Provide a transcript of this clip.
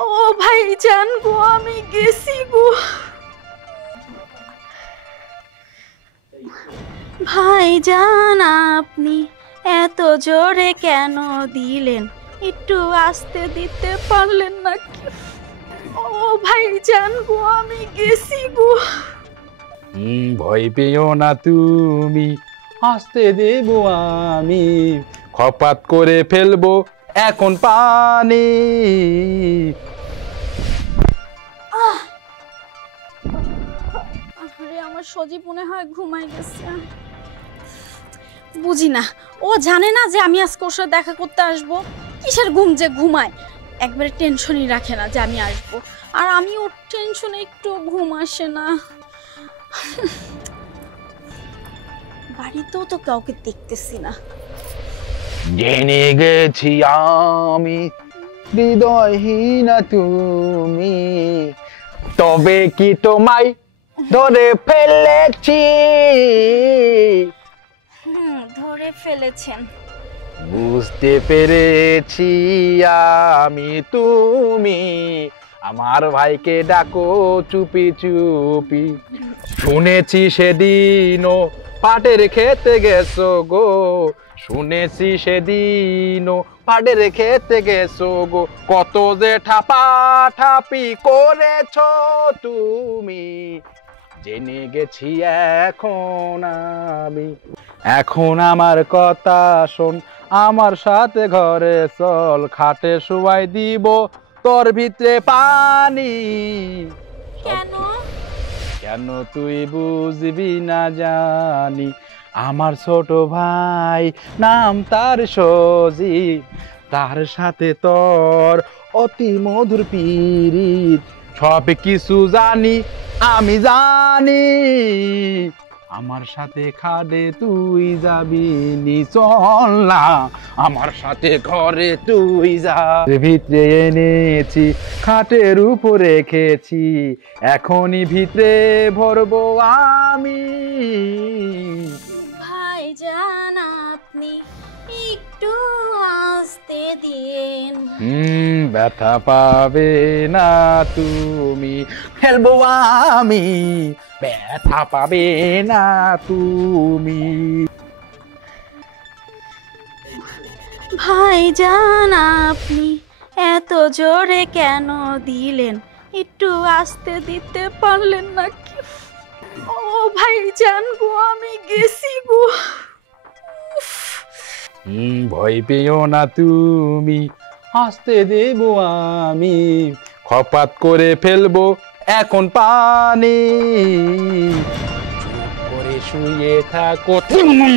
ও ভাইজান গো, আমি গেছি গো। ভাইজান আপনি এত জোরে কেন দিলেন? একটু আস্তে দিতে পারলেন না কি? ও ভাইজান গো, আমি গেছি গো। ভয় পেও না তুমি, আসতে দেব আমি, খপাত করে ফেলবো এখন পানি। আরে আমার সজীব মনে হয় ঘুমাই গেছে। বুঝি না, ও জানে না যে আমি আজকে ওর সাথে দেখা করতে আসবো। কিসের ঘুম যে ঘুমায়, একবারে টেনশনই রাখে না যে আমি আসবো। আর আমি ওর টেনশনে একটু ঘুম আসে না। বাড়িতেও তো কাউকে দেখতেছি না। জেনে গেছি আমি হৃদয়হীনা তুমি, তবে কি তোমায় ধরে ফেলেছি? ধরে ফেলেছেন। বুঝতে পেরেছি আমি তুমি আমার ভাইকে ডাকো চুপি চুপি। শুনেছি সেদিনও পাটের খেতে গেছো গো, শুনেছি সেদিনও পাটের খেতে গেছো গো, কত যে ঠাপাঠাপি করেছো তুমি। জেনে গেছি এখন আমি, এখন আমার কথা শোন, আমার সাথে ঘরে চল, খাটে শুয়াই দিব তোর ভিতরে পানি। কেন? কেন তুই বুঝবি না জানি, আমার ছোট ভাই নাম তার সজীব, তার সাথে তোর অতি মধুর পিরিত, সব কিছু জানি আমি জানি। আমার সাথে খাটে তুই যাবি নি, চল না আমার সাথে ঘরে তুই যা। ভিতরে এনেছি খাটের উপর রেখেছি, এখনই ভিতরে ভরবো আমি। ভাইজান আপনি একটু আস্তে দিন। ব্যথা পাবে না তুমি, ফেলবো আমি, ব্যথা পাবে না তুমি। ভাইজান আপনি এত জোরে কেন দিলেন? একটু আস্তে দিতে পারলেন না কি? ও ভাইজান গো, আমি গেছি গো। ভয় পেও না তুমি, আসতে দেব আমি, খপাত করে ফেলবো এখন পানি। চুপ করে শুয়ে থাকো তুমি।